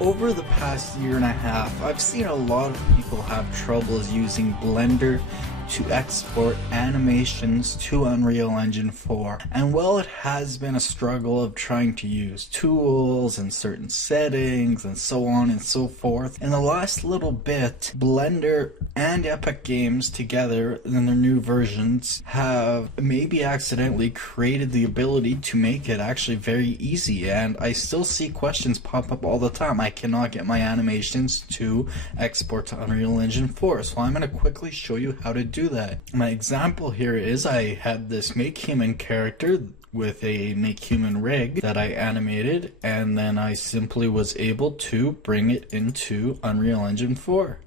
Over the past year and a half, I've seen a lot of people have troubles using Blender to export animations to Unreal Engine 4. And while it has been a struggle of trying to use tools and certain settings and so on and so forth, in the last little bit, Blender and Epic Games together in their new versions have maybe accidentally created the ability to make it actually very easy. And I still see questions pop up all the time. I cannot get my animations to export to Unreal Engine 4, so I'm going to quickly show you how to do that. My example here is I had this Make Human character with a Make Human rig that I animated, and then I simply was able to bring it into Unreal Engine 4.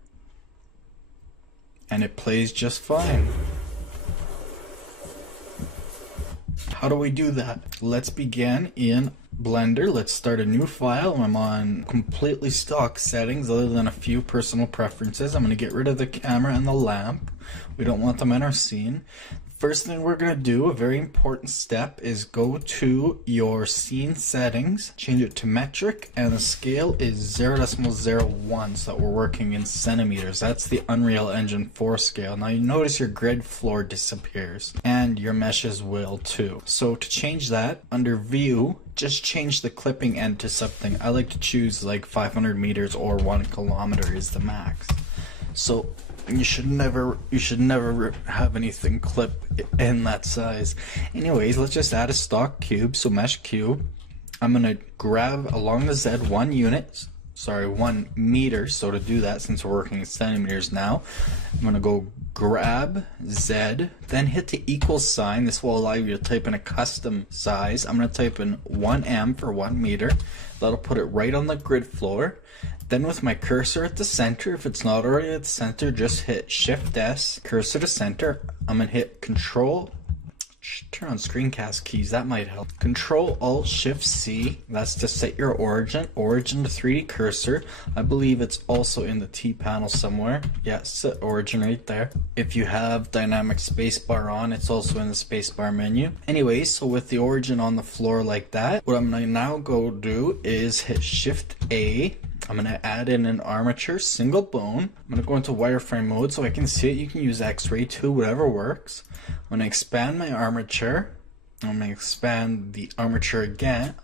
And it plays just fine. How do we do that? Let's begin in Blender. Let's start a new file. I'm on completely stock settings other than a few personal preferences. I'm going to get rid of the camera and the lamp. We don't want them in our scene. First thing we're going to do, a very important step, is go to your scene settings, change it to metric, and the scale is 0.01 so that we're working in centimeters. That's the Unreal Engine 4 scale. Now you notice your grid floor disappears, and your meshes will too. So to change that, under view, just change the clipping end to something. I like to choose like 500 meters or 1 kilometer is the max. So you should never have anything clip in that size. Anyways, let's just add a stock cube, so mesh cube. I'm gonna grab along the Z 1 unit, sorry, 1 meter. So to do that, since we're working in centimeters now, I'm gonna go grab Z, then hit the equal sign. This will allow you to type in a custom size. I'm gonna type in 1M for 1 meter. That'll put it right on the grid floor. Then with my cursor at the center, if it's not already at the center, just hit Shift S, cursor to center. I'm gonna hit Control, turn on screencast keys, that might help. Control Alt Shift C, that's to set your origin to 3D cursor. I believe it's also in the T panel somewhere. Yeah, set origin right there. If you have dynamic spacebar on, it's also in the spacebar menu. Anyways, so with the origin on the floor like that, what I'm gonna now go do is hit Shift A. I'm going to add in an armature, single bone. I'm going to go into wireframe mode so I can see it. You can use X-ray too, whatever works. I'm going to expand my armature. I'm going to expand the armature again.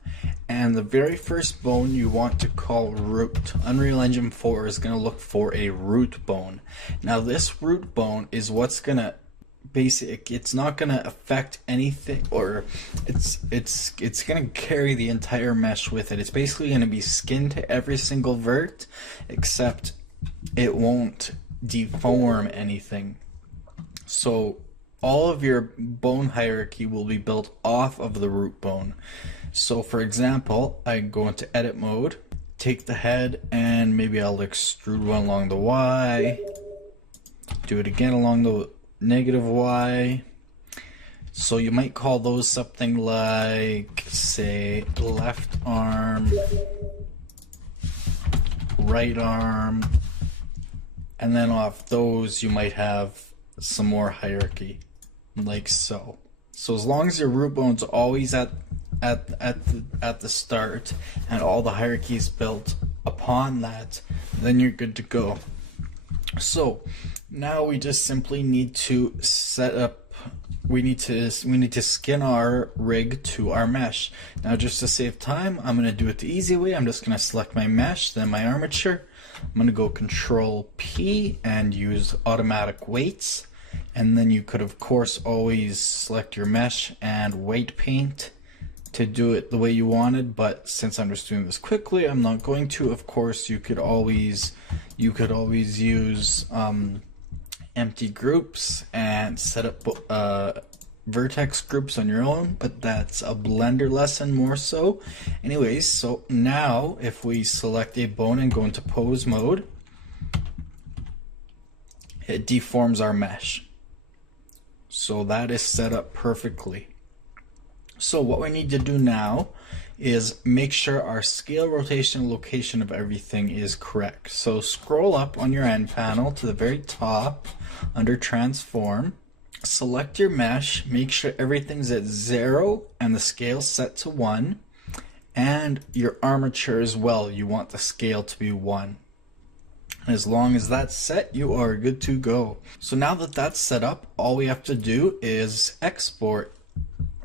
And the very first bone you want to call root. Unreal Engine 4 is going to look for a root bone. Now this root bone is what's going to it's not going to affect anything, or it's going to carry the entire mesh with it. It's basically going to be skinned to every single vert, except it won't deform anything. So all of your bone hierarchy will be built off of the root bone. So for example, I go into edit mode, take the head, and maybe I'll extrude one along the Y, do it again along the negative Y. So you might call those something like, say, left arm, right arm, and then off those you might have some more hierarchy, like so. So as long as your root bone's always at the start and all the hierarchy is built upon that, then you're good to go. So now we just simply need to set up, we need to skin our rig to our mesh. Now just to save time, I'm going to do it the easy way. I'm just going to select my mesh, then my armature. I'm going to go Control P and use automatic weights. And then you could of course always select your mesh and weight paint to do it the way you wanted, but since I'm just doing this quickly, I'm not going to. Of course, you could always use empty groups and set up vertex groups on your own, but that's a Blender lesson more so. Anyways, so now if we select a bone and go into pose mode, it deforms our mesh. So that is set up perfectly. So what we need to do now is make sure our scale, rotation, location of everything is correct. So scroll up on your end panel to the very top under transform, select your mesh, make sure everything's at 0 and the scale set to 1, And your armature as well, you want the scale to be 1. As long as that's set, you are good to go. So now that that's set up, all we have to do is export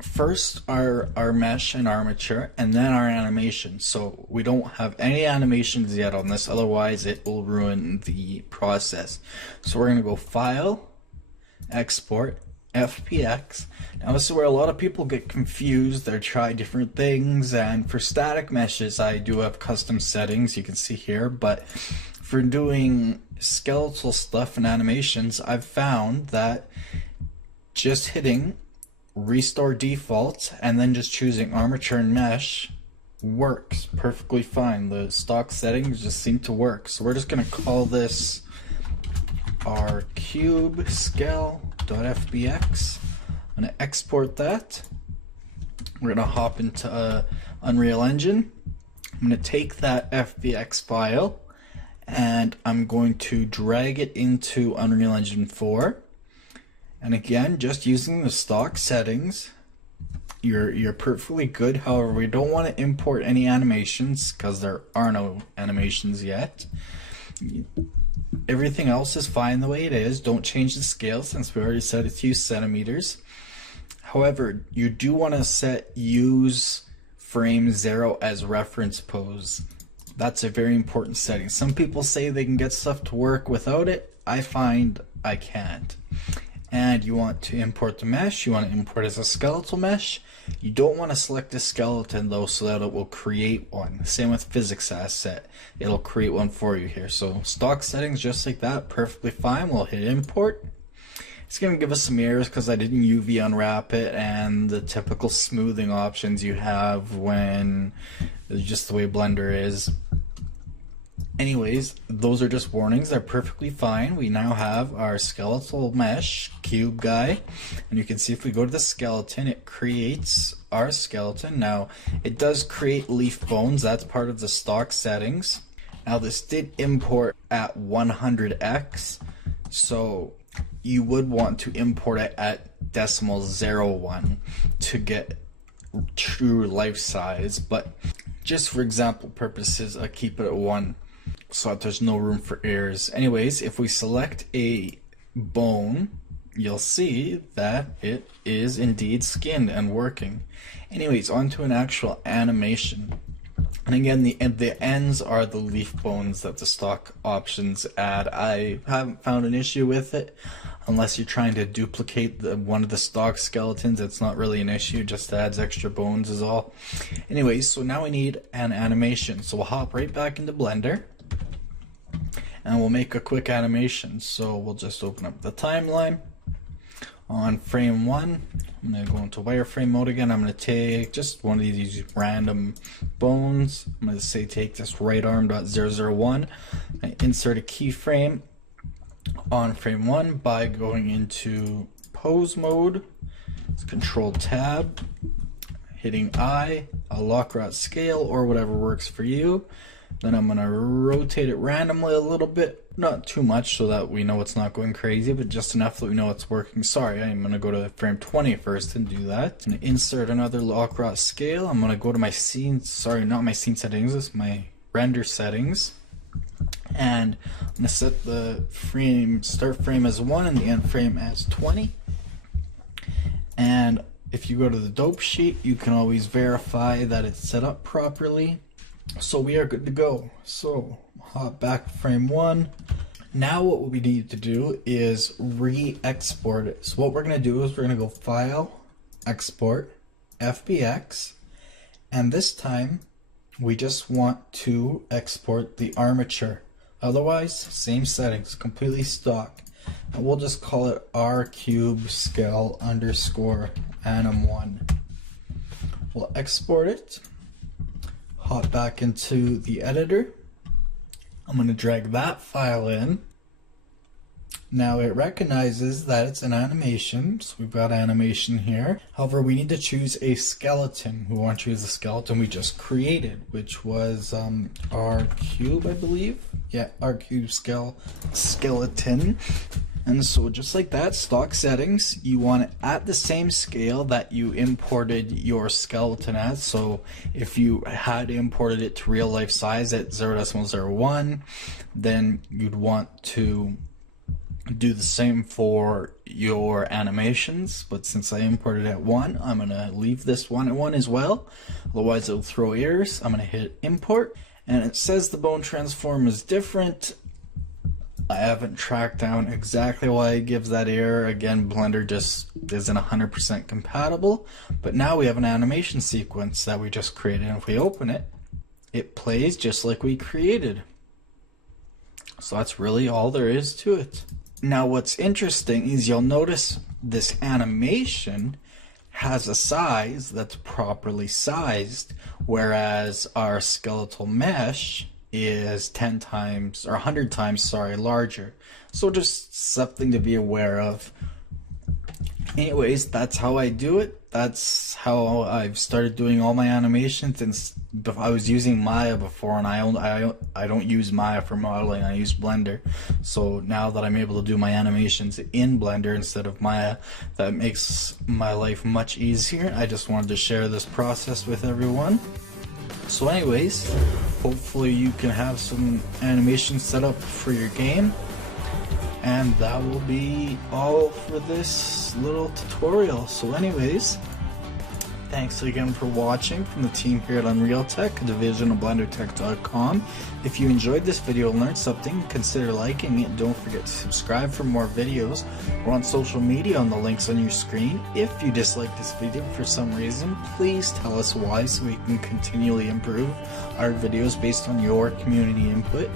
first our mesh and armature, and then our animation. So we don't have any animations yet on this, otherwise it will ruin the process. So we're going to go File, Export, FPX. Now this is where a lot of people get confused. They try different things, and for static meshes I do have custom settings you can see here, but for doing skeletal stuff and animations, I've found that just hitting restore default and then just choosing armature and mesh works perfectly fine. The stock settings just seem to work. So we're just going to call this our cube scale.fbx. I'm going to export that. We're going to hop into Unreal Engine. I'm going to take that FBX file and I'm going to drag it into Unreal Engine 4. And again, just using the stock settings, you're perfectly good. However, we don't want to import any animations because there are no animations yet. Everything else is fine the way it is. Don't change the scale since we already set it to use centimeters. However, you do want to set use frame 0 as reference pose. That's a very important setting. Some people say they can get stuff to work without it. I find I can't. And you want to import the mesh. You want to import as a skeletal mesh. You don't want to select a skeleton though, so that it will create one. Same with physics asset. It'll create one for you here. So stock settings just like that, perfectly fine. We'll hit import. It's going to give us some errors because I didn't UV unwrap it, and the typical smoothing options you have when it's just the way Blender is. Anyways, those are just warnings. They're perfectly fine. We now have our skeletal mesh cube guy, and you can see if we go to the skeleton, it creates our skeleton. Now it does create leaf bones. That's part of the stock settings. Now this did import at 100x, so you would want to import it at .01 to get true life size, but just for example purposes I keep it at 1 so that there's no room for errors. Anyways, if we select a bone, you'll see that it is indeed skinned and working. Anyways, onto an actual animation. And again, the ends are the leaf bones that the stock options add. I haven't found an issue with it. Unless you're trying to duplicate one of the stock skeletons, it's not really an issue, just adds extra bones is all. Anyways, so now we need an animation. So we'll hop right back into Blender and we'll make a quick animation. So we'll just open up the timeline. On frame 1, I'm going to go into wireframe mode again. I'm going to take just one of these random bones. I'm going to say take this right arm.001 and insert a keyframe on frame 1 by going into pose mode. It's Control Tab, hitting I, a lock route scale or whatever works for you. Then I'm going to rotate it randomly a little bit, not too much so that we know it's not going crazy, but just enough that we know it's working. Sorry, I'm going to go to frame 20 first and do that. I'm going to insert another lock route scale. I'm going to go to my scene, sorry, not my scene settings, it's my render settings. And I'm going to set the frame start frame as 1 and the end frame as 20. And if you go to the dope sheet, you can always verify that it's set up properly. So we are good to go. So hop back to frame 1. Now what we need to do is re-export it. So what we're going to do is we're going to go File, Export, FBX, and this time we just want to export the armature. Otherwise, same settings, completely stock. And we'll just call it rcube_scale_anim1. We'll export it. Hop back into the editor. I'm going to drag that file in. Now it recognizes that it's an animation, so we've got animation here. However, we need to choose a skeleton. We want to choose the skeleton we just created, which was our cube, I believe. Yeah, our cube skeleton. And so just like that, stock settings, you want it at the same scale that you imported your skeleton at. So if you had imported it to real life size at 0.01, then you'd want to do the same for your animations. But since I imported at 1, I'm going to leave this one at 1 as well. Otherwise it'll throw errors. I'm going to hit import, and it says the bone transform is different. I haven't tracked down exactly why it gives that error. Again, Blender just isn't 100% compatible. But now we have an animation sequence that we just created. And if we open it, it plays just like we created. So that's really all there is to it. Now what's interesting is you'll notice this animation has a size that's properly sized, whereas our skeletal mesh is 10 times or 100 times larger. So just something to be aware of. Anyways, that's how I do it. That's how I've started doing all my animations. And I was using Maya before, and I don't use Maya for modeling. I use Blender. So now that I'm able to do my animations in Blender instead of Maya, that makes my life much easier. I just wanted to share this process with everyone. So anyways, hopefully you can have some animation set up for your game. And that will be all for this little tutorial. So anyways, thanks again for watching from the team here at Unreal Tech, a division of BlenderTech.com. If you enjoyed this video and learned something, consider liking it. Don't forget to subscribe for more videos. We're on social media on the links on your screen. If you dislike this video for some reason, please tell us why so we can continually improve our videos based on your community input.